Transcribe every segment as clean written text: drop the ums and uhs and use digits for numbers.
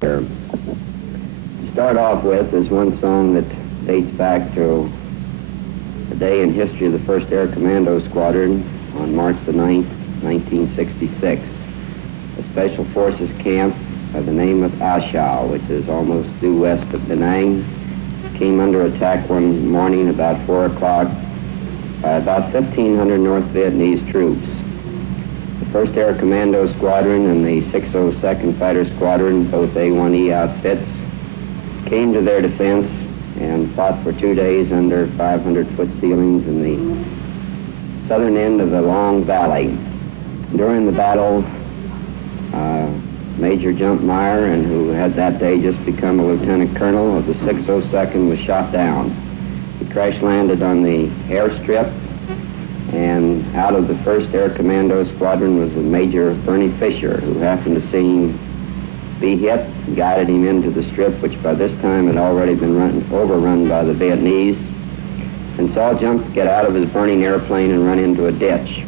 To start off with is one song that dates back to the day in history of the 1st Air Commando Squadron on March the 9th, 1966. A Special Forces camp by the name of A Shau, which is almost due west of Da Nang, came under attack one morning about 4 o'clock by about 1,500 North Vietnamese troops. The 1st Air Commando Squadron and the 602nd Fighter Squadron, both A1E outfits, came to their defense and fought for 2 days under 500-foot ceilings in the southern end of the long valley. During the battle, Major Myer, and who had that day just become a lieutenant colonel of the 602nd, was shot down. He crash landed on the airstrip, and out of the 1st Air Commando Squadron was a Major Bernie Fisher, who happened to see him be hit and guided him into the strip, which by this time had already been overrun by the Vietnamese, and saw get out of his burning airplane and run into a ditch.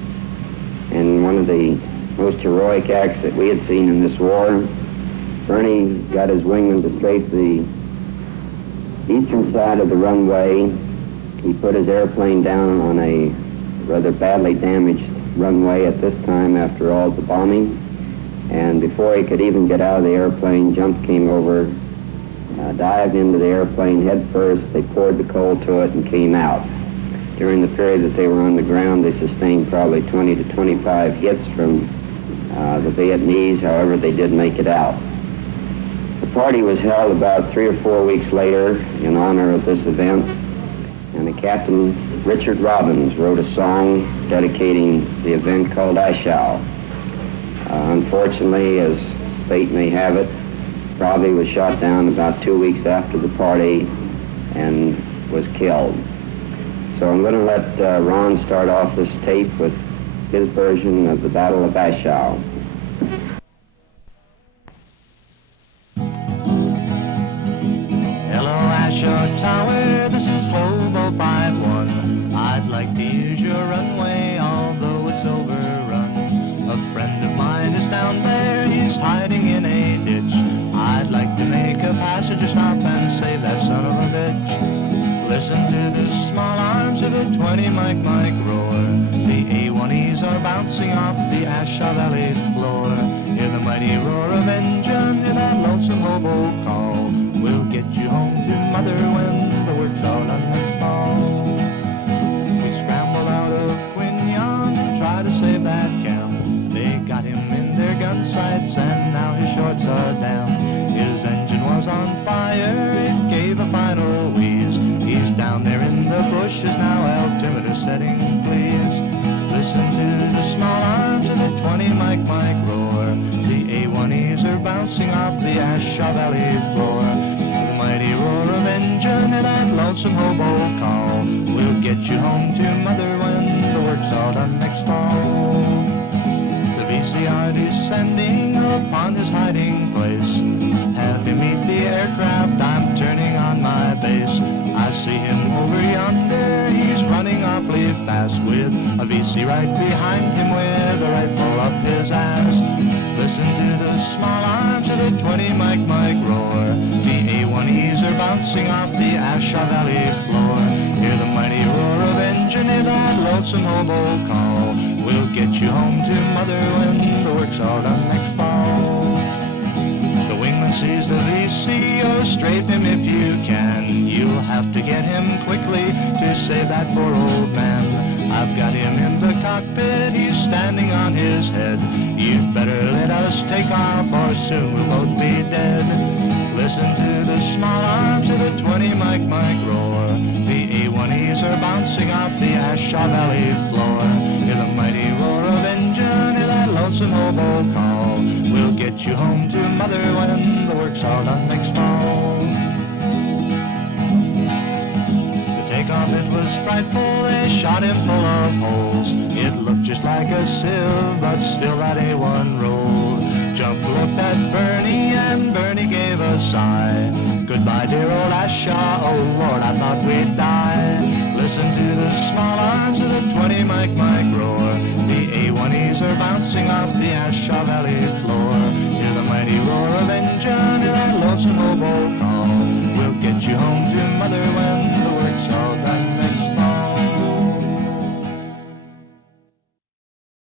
And one of the most heroic acts that we had seen in this war, Bernie got his wingman to strafe the eastern side of the runway. He put his airplane down on a rather badly damaged runway at this time after all the bombing. And before he could even get out of the airplane, came over, dived into the airplane head first. They poured the coal to it and came out. During the period that they were on the ground, they sustained probably 20 to 25 hits from the Vietnamese. However, they did make it out. The party was held about 3 or 4 weeks later in honor of this event, and the Captain Richard Robbins wrote a song dedicating the event called A Shau. Unfortunately, as fate may have it, Robbie was shot down about 2 weeks after the party and was killed. So I'm going to let Ron start off this tape with his version of the Battle of A Shau. Hello, A Shau Tower, this is Hobo 5-1. I'd like to use your runway, although it's overrun. A friend of mine is down there, he's hiding in a ditch. I'd like to make a passenger stop and save that son of a bitch. Listen to the small arms of the 20 mic roar. The A1Es are bouncing off the A Shau Valley floor. Hear the mighty roar of engine in that lonesome hobo call. We'll get you home to mother when the work's all done next fall. We scramble out of Quin Yon and try to save that camp. They got him in their gun sights and now his shorts are down. His engine was on fire, it gave a final wheeze. He's down there in the bushes now, altimeter setting please. Listen to the small arms of the 20 mic roar. The A1Es are bouncing off the A Shau Valley floor. The mighty roar of engine and that lonesome hobo call. We'll get you home to mother when the work's all done next fall. The VCR descending upon his hiding place. Have him meet the aircraft, I'm turning on my base. I see him over yonder, he's running awfully fast with a VC right behind him with a rifle up his ass. Listen to the small arms of the 20 mic roar. The A1Es are bouncing off the A Shau Valley floor. Hear the mighty roar of engine in that lonesome hobo call. We'll get you home to mother when the work's all done next fall. The wingman sees the VC, oh strafe him if you can. You'll have to get him quickly to save that poor old man. I've got him in the cockpit, he's standing on his head. You'd better let us take off or soon we'll both be dead. Listen to the small arms of the 20 mic roar. The A1Es are bouncing off the A Shau Valley floor. Hear the mighty roar of engine in that lonesome hobo call. We'll get you home to mother when the work's all done next fall. To take off it was frightful, they shot him full of holes. It looked just like a sieve, but still that A1 rolled. Jump looked at Bernie and Bernie gave a sigh. Goodbye dear old A Shau, oh Lord, I thought we'd die. Listen to the small arms of the 20 mic roar. The A1Es are bouncing off the A Shau Valley floor. Hear the mighty roar